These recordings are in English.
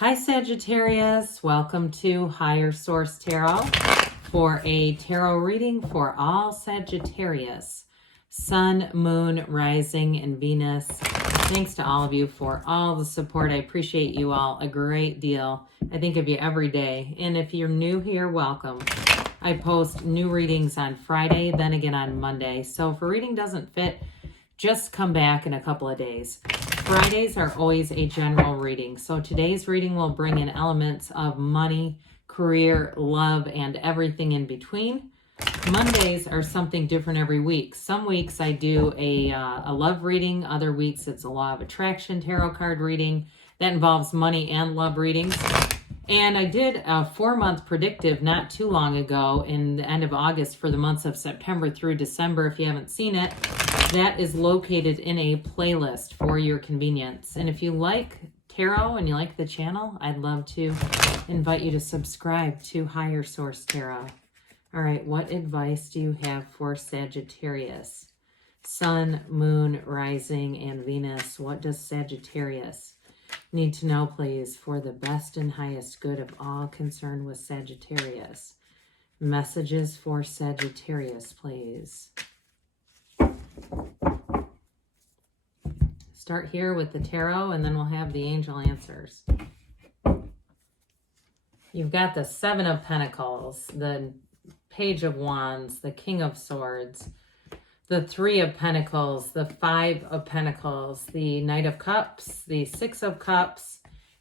Hi Sagittarius, welcome to Higher Source Tarot for a tarot reading for all Sagittarius, Sun, Moon, Rising, and Venus. Thanks to all of you for all the support. I appreciate you all a great deal. I think of you every day. And if you're new here, welcome. I post new readings on Friday, then again on Monday. So if a reading doesn't fit, just come back in a couple of days. Fridays are always a general reading. So today's reading will bring in elements of money, career, love, and everything in between. Mondays are something different every week. Some weeks I do a love reading. Other weeks it's a law of attraction tarot card reading. That involves money and love readings. And I did a 4-month predictive not too long ago in the end of August for the months of September through December. If you haven't seen it, that is located in a playlist for your convenience. And if you like tarot and you like the channel, I'd love to invite you to subscribe to Higher Source Tarot. All right, what advice do you have for Sagittarius? Sun, Moon, Rising, and Venus. What does Sagittarius need to know, please, for the best and highest good of all concerned with Sagittarius? Messages for Sagittarius, please. Start here with the tarot, and then we'll have the angel answers. You've got the Seven of Pentacles, the Page of Wands, the King of Swords, the Three of Pentacles, the Five of Pentacles, the Knight of Cups, the Six of Cups,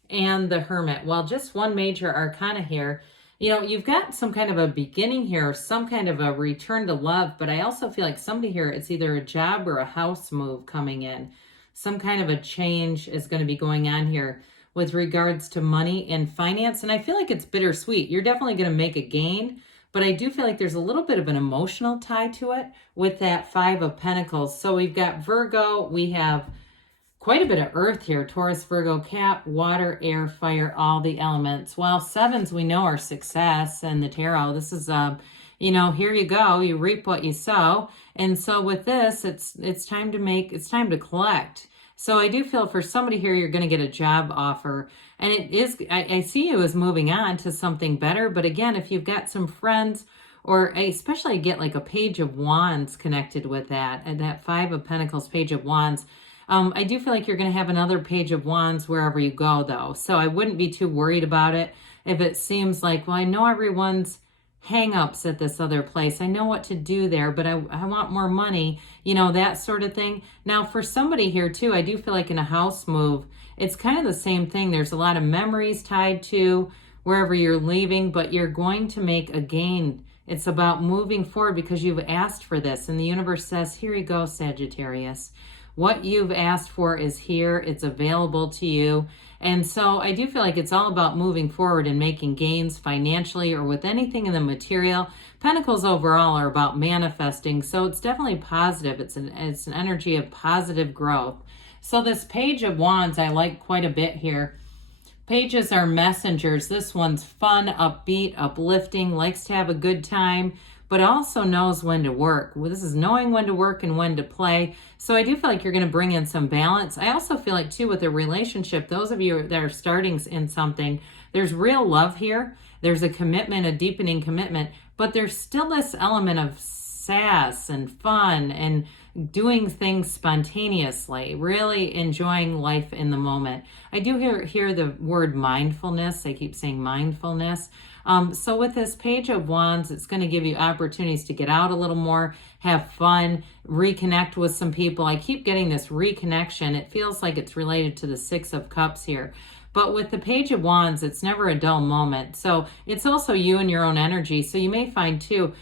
and the Hermit. Well, just one major arcana here. You know, you've got some kind of a beginning here, some kind of a return to love, but I also feel like somebody here, it's either a job or a house move coming in. Some kind of a change is going to be going on here with regards to money and finance, and I feel like it's bittersweet. You're definitely going to make a gain, but I do feel like there's a little bit of an emotional tie to it with that Five of Pentacles. So we've got Virgo, we have quite a bit of earth here, Taurus, Virgo, Cap, water, air, fire, all the elements. Well, sevens we know are success and the tarot. This is, you know, here you go, you reap what you sow. And so with this, it's time to collect. So I do feel for somebody here, you're going to get a job offer. And it is, I see you as moving on to something better. But again, if you've got some friends, or especially get like a Page of Wands connected with that, and that Five of Pentacles, Page of Wands, I do feel like you're going to have another Page of Wands wherever you go, though. So I wouldn't be too worried about it if it seems like, well, I know everyone's hang-ups at this other place. I know what to do there, but I want more money, you know, that sort of thing. Now, for somebody here, too, I do feel like in a house move, it's kind of the same thing. There's a lot of memories tied to wherever you're leaving, but you're going to make a gain. It's about moving forward because you've asked for this, and the universe says, here you go, Sagittarius. What you've asked for is here. It's available to you. And so I do feel like it's all about moving forward and making gains financially or with anything in the material. Pentacles overall are about manifesting. So it's definitely positive. It's an energy of positive growth. So this Page of Wands, I like quite a bit here. Pages are messengers. This one's fun, upbeat, uplifting, likes to have a good time, but also knows when to work. Well, this is knowing when to work and when to play. So I do feel like you're going to bring in some balance. I also feel like, too, with a relationship, those of you that are starting in something, there's real love here. There's a commitment, a deepening commitment, but there's still this element of sass and fun and doing things spontaneously, really enjoying life in the moment. I do hear the word mindfulness. I keep saying mindfulness. So with this Page of Wands, it's going to give you opportunities to get out a little more, have fun, reconnect with some people. I keep getting this reconnection. It feels like it's related to the Six of Cups here. But with the Page of Wands, it's never a dull moment. So it's also you and your own energy. So you may find, too,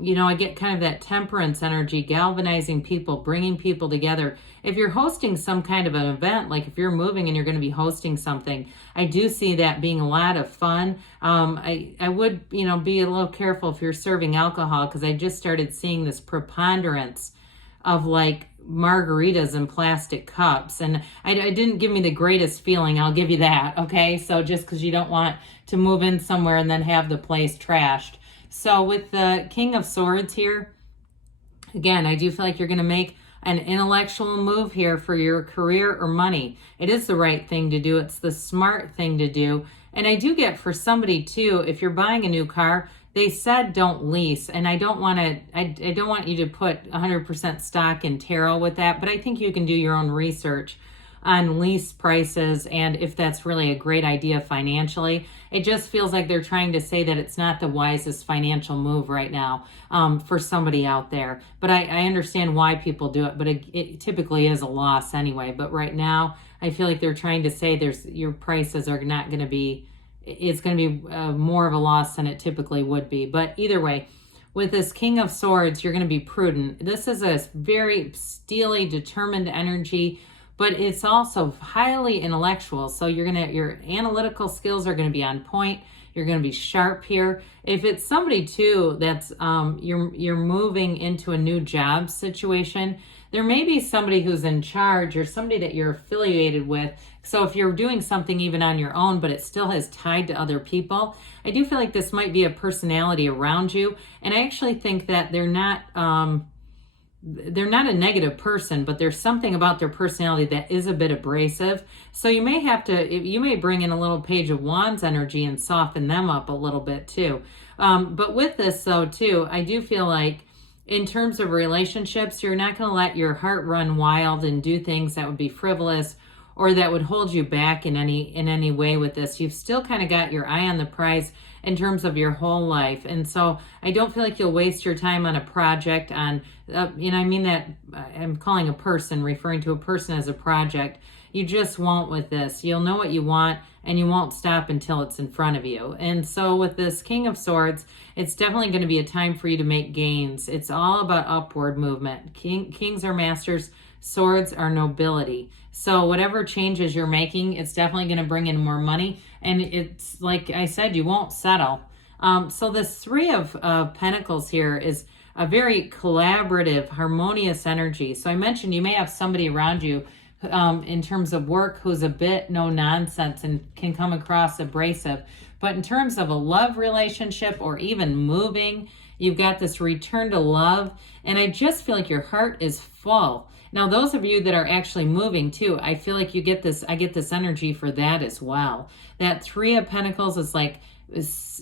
you know, I get kind of that temperance energy, galvanizing people, bringing people together. If you're hosting some kind of an event, like if you're moving and you're going to be hosting something, I do see that being a lot of fun. I would, you know, be a little careful if you're serving alcohol, because I just started seeing this preponderance of like margaritas in plastic cups. And it didn't give me the greatest feeling, I'll give you that, okay? So just because you don't want to move in somewhere and then have the place trashed. So with the King of Swords here, again, I do feel like you're going to make an intellectual move here for your career or money. It is the right thing to do. It's the smart thing to do. And I do get for somebody too, if you're buying a new car, they said don't lease. And I don't want you to put 100% stock in tarot with that, but I think you can do your own research on lease prices and if that's really a great idea financially. It just feels like they're trying to say that it's not the wisest financial move right now for somebody out there. But I understand why people do it, but it typically is a loss anyway. But right now, I feel like they're trying to say your prices are not going to be, it's going to be more of a loss than it typically would be. But either way, with this King of Swords, you're going to be prudent. This is a very steely, determined energy, but it's also highly intellectual. So your analytical skills are going to be on point. You're going to be sharp here. If it's somebody too that's you're moving into a new job situation, there may be somebody who's in charge or somebody that you're affiliated with. So if you're doing something even on your own, but it still has tied to other people, I do feel like this might be a personality around you. And I actually think that they're not a negative person, but there's something about their personality that is a bit abrasive. So you may bring in a little Page of Wands energy and soften them up a little bit too. But with this though too, I do feel like in terms of relationships, you're not going to let your heart run wild and do things that would be frivolous or that would hold you back in any way with this. You've still kind of got your eye on the prize in terms of your whole life. And so I don't feel like you'll waste your time on a project on, I mean that I'm calling a person, referring to a person as a project. You just won't with this. You'll know what you want and you won't stop until it's in front of you. And so with this King of Swords, it's definitely going to be a time for you to make gains. It's all about upward movement. Kings are masters, swords are nobility. So whatever changes you're making, it's definitely going to bring in more money. And it's like I said, you won't settle. So this Three of Pentacles here is a very collaborative, harmonious energy. So I mentioned you may have somebody around you in terms of work who's a bit no nonsense and can come across abrasive. But in terms of a love relationship or even moving, you've got this return to love. And I just feel like your heart is full. Now, those of you that are actually moving too, I feel like I get this energy for that as well. That Three of Pentacles is like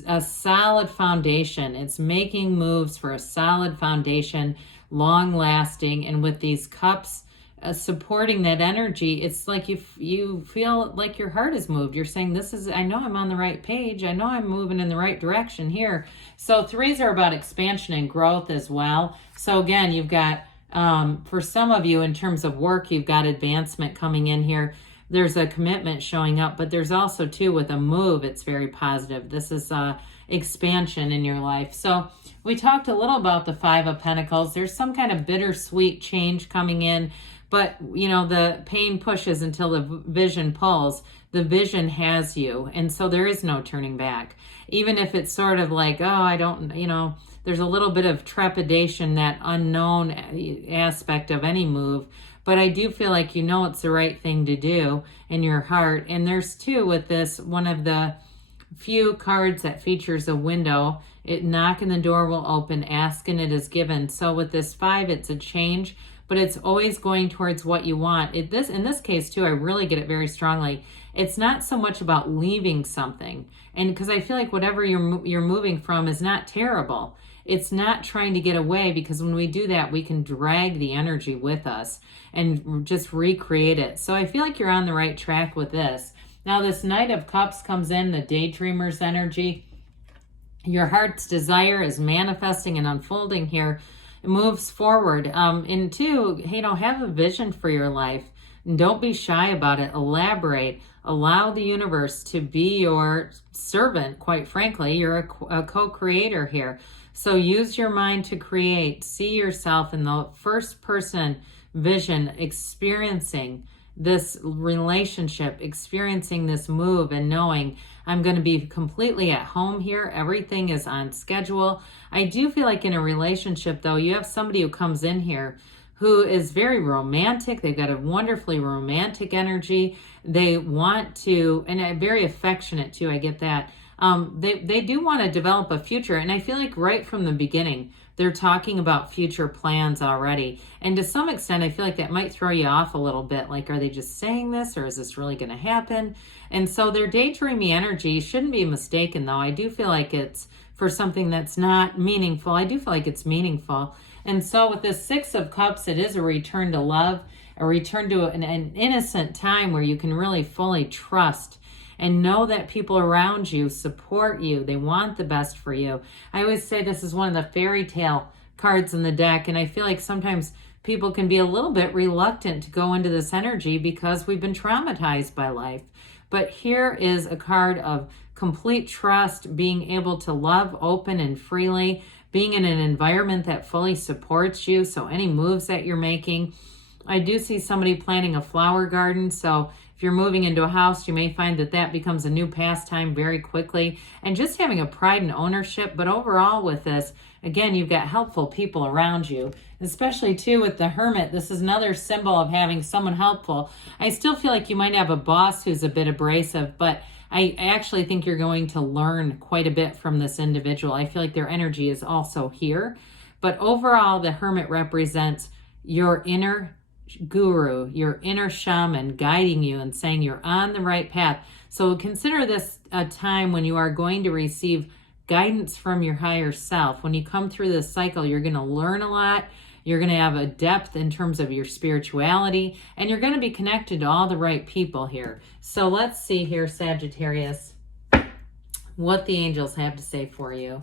a solid foundation. It's making moves for a solid foundation, long lasting. And with these cups supporting that energy, it's like you feel like your heart is moved. You're saying, I know I'm on the right page. I know I'm moving in the right direction here. So threes are about expansion and growth as well. So again, you've got, for some of you in terms of work, you've got advancement coming in here. There's a commitment showing up, but there's also too with a move, it's very positive. This is expansion in your life. So we talked a little about the Five of Pentacles. There's some kind of bittersweet change coming in, but the pain pushes until the vision pulls. The vision has you, and so there is no turning back. Even if it's sort of like, there's a little bit of trepidation, that unknown aspect of any move, but I do feel like it's the right thing to do in your heart. And there's two with this, one of the few cards that features a window. Knock and the door will open, ask and it is given. So with this five, it's a change, but it's always going towards what you want. In this case too, I really get it very strongly. It's not so much about leaving something, and because I feel like whatever you're moving from is not terrible. It's not trying to get away, because when we do that, we can drag the energy with us and just recreate it. So I feel like you're on the right track with this. Now this Knight of Cups comes in, the daydreamer's energy. Your heart's desire is manifesting and unfolding here. It moves forward. And two, have a vision for your life. And don't be shy about it. Elaborate. Allow the universe to be your servant, quite frankly. You're a co-creator here. So use your mind to create. See yourself in the first person vision, experiencing this relationship, experiencing this move, and knowing I'm going to be completely at home here. Everything is on schedule. I do feel like in a relationship, though, you have somebody who comes in here who is very romantic. They've got a wonderfully romantic energy. They want to, and very affectionate too, I get that. They do want to develop a future. And I feel like right from the beginning, They're talking about future plans already. And to some extent, I feel like that might throw you off a little bit. Like, are they just saying this, or is this really going to happen? And so their daydreamy energy shouldn't be mistaken, though. I do feel like it's for something that's not meaningful. I do feel like it's meaningful. And so with this Six of Cups, it is a return to love, a return to an innocent time where you can really fully trust and know that people around you support you. They want the best for you. I always say this is one of the fairy tale cards in the deck, and I feel like sometimes people can be a little bit reluctant to go into this energy because we've been traumatized by life. But here is a card of complete trust, being able to love open and freely, being in an environment that fully supports you. So any moves that you're making, I do see somebody planting a flower garden. So if you're moving into a house, you may find that that becomes a new pastime very quickly, and just having a pride and ownership. But overall with this, again, you've got helpful people around you, especially too with the Hermit. This is another symbol of having someone helpful. I still feel like you might have a boss who's a bit abrasive, but I actually think you're going to learn quite a bit from this individual. I feel like their energy is also here. But overall, the Hermit represents your inner guru, your inner shaman guiding you and saying you're on the right path. So consider this a time when you are going to receive guidance from your higher self. When you come through this cycle, you're going to learn a lot. You're going to have a depth in terms of your spirituality, and you're going to be connected to all the right people here. So let's see here, Sagittarius, what the angels have to say for you.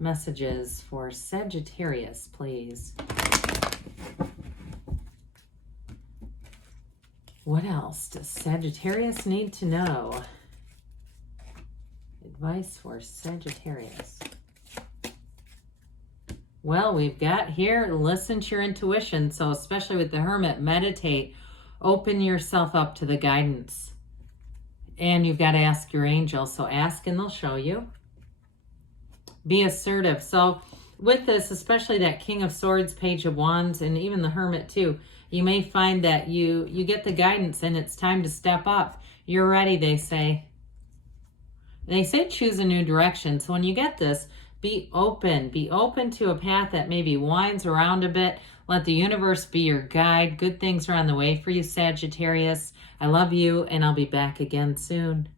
Messages for Sagittarius, please. What else does Sagittarius need to know? Advice for Sagittarius. Well, we've got here, listen to your intuition. So especially with the Hermit, meditate, open yourself up to the guidance. And you've got to ask your angel. So ask and they'll show you. Be assertive. So with this, especially that King of Swords, Page of Wands, and even the Hermit too, you may find that you get the guidance and it's time to step up. You're ready, they say. They say choose a new direction. So when you get this, be open. Be open to a path that maybe winds around a bit. Let the universe be your guide. Good things are on the way for you, Sagittarius. I love you, and I'll be back again soon.